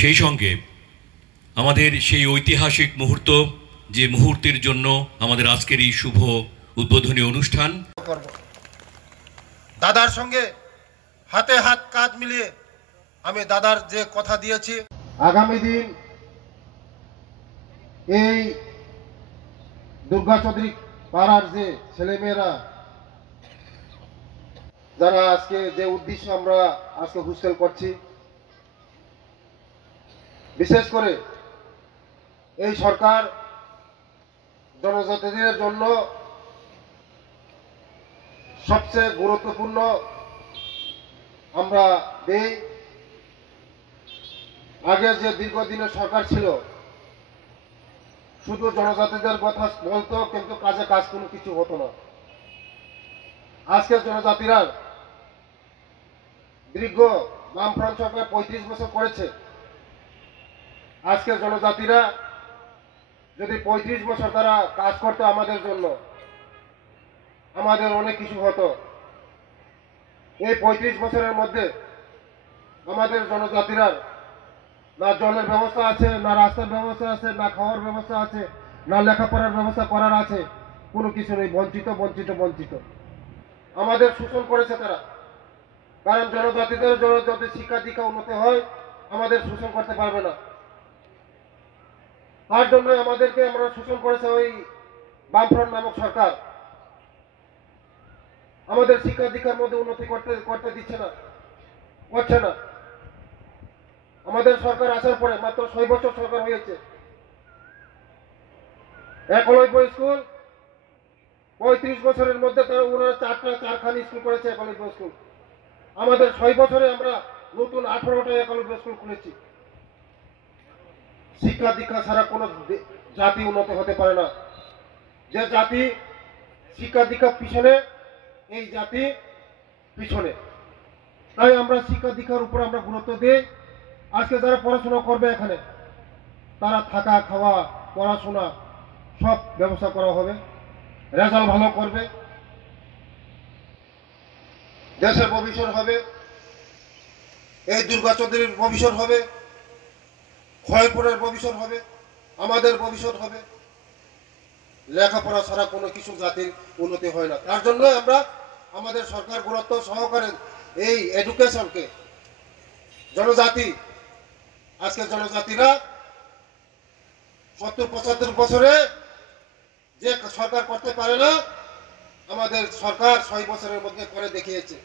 সেই সঙ্গে আমাদের সেই ঐতিহাসিক মুহূর্ত, যে মুহূর্তের জন্য আমাদের আজকের এই শুভ উদ্বোধনী অনুষ্ঠান। দাদার সঙ্গে হাতে হাত কাঁধ মিলিয়ে আমি দাদার যে কথা দিয়েছি, আগামী দিন এই দুর্গা চৌধুরী পাড়ার যে ছেলেমেয়েরা যারা আজকে যে উদ্দেশ্যে আমরা আজকে হোস্টেল করছি, বিশেষ করে এই সরকার জনজাতিদের জন্য সবচেয়ে গুরুত্বপূর্ণ আমরা দেই। আগে যে দীর্ঘদিনের সরকার ছিল শুধু জনজাতিদের কথা বলতো, কিন্তু কাজে কাজ কোনো কিছু হতো না। আজকের জনজাতিরা দীর্ঘ বামফ্রন্ট সরকার 35 বছর করেছে। আজকের জনজাতিরা যদি 35 বছর তারা কাজ করতো আমাদের জন্য, আমাদের অনেক কিছু হতো। এই 35 বছরের মধ্যে আমাদের জনজাতিরা না জলের ব্যবস্থা আছে, না রাস্তার ব্যবস্থা আছে, না খাওয়ার ব্যবস্থা আছে, না লেখাপড়ার ব্যবস্থা করার আছে, কোনো কিছু নেই। বঞ্চিত বঞ্চিত বঞ্চিত আমাদের শোষণ করেছে তারা। কারণ জনজাতিদের জন্য যদি শিক্ষা দীক্ষা উন্নত হয়, আমাদের শোষণ করতে পারবে না। তার জন্য আমাদেরকে আমরা শোষণ করেছে ওই বামফ্রন্ট নামক সরকার। আমাদের শিক্ষা দীক্ষার মধ্যে উন্নতি করতে দিচ্ছে না, করছে না। আমাদের সরকার আসার পরে মাত্র 6 বছর সরকার হয়েছে। একলব্য স্কুল 35 বছরের মধ্যে তারা ওনারা চারখানি স্কুল করেছে, একলব্য স্কুল। আমাদের 6 বছরে আমরা নতুন 18টা একলব্য স্কুল খুলেছি। শিক্ষা দীক্ষা ছাড়া কোনো জাতি উন্নত হতে পারে না। যে জাতি শিক্ষা দীক্ষা পিছনে, এই জাতি পিছনে। তাই আমরা শিক্ষা দীক্ষার উপর আমরা গুরুত্ব দিই। আজকে যারা পড়াশোনা করবে এখানে, তারা থাকা খাওয়া পড়াশোনা সব ব্যবস্থা করা হবে। রেজাল্ট ভালো করবে, দেশের ভবিষ্যৎ হবে, এই দুর্গা চৌধুরীর ভবিষ্যৎ হবে, খয়পুরের ভবিষ্যৎ হবে, আমাদের ভবিষ্যৎ হবে। লেখাপড়া ছাড়া কোনো কিছু জাতির উন্নতি হয় না। তার জন্য আমরা আমাদের সরকার গুরুত্ব সহকারে এই এডুকেশনকে, জনজাতি, আজকে জনজাতিরা 70-75 বছরে যে সরকার করতে পারে না, আমাদের সরকার 6 বছরের মধ্যে করে দেখিয়েছে।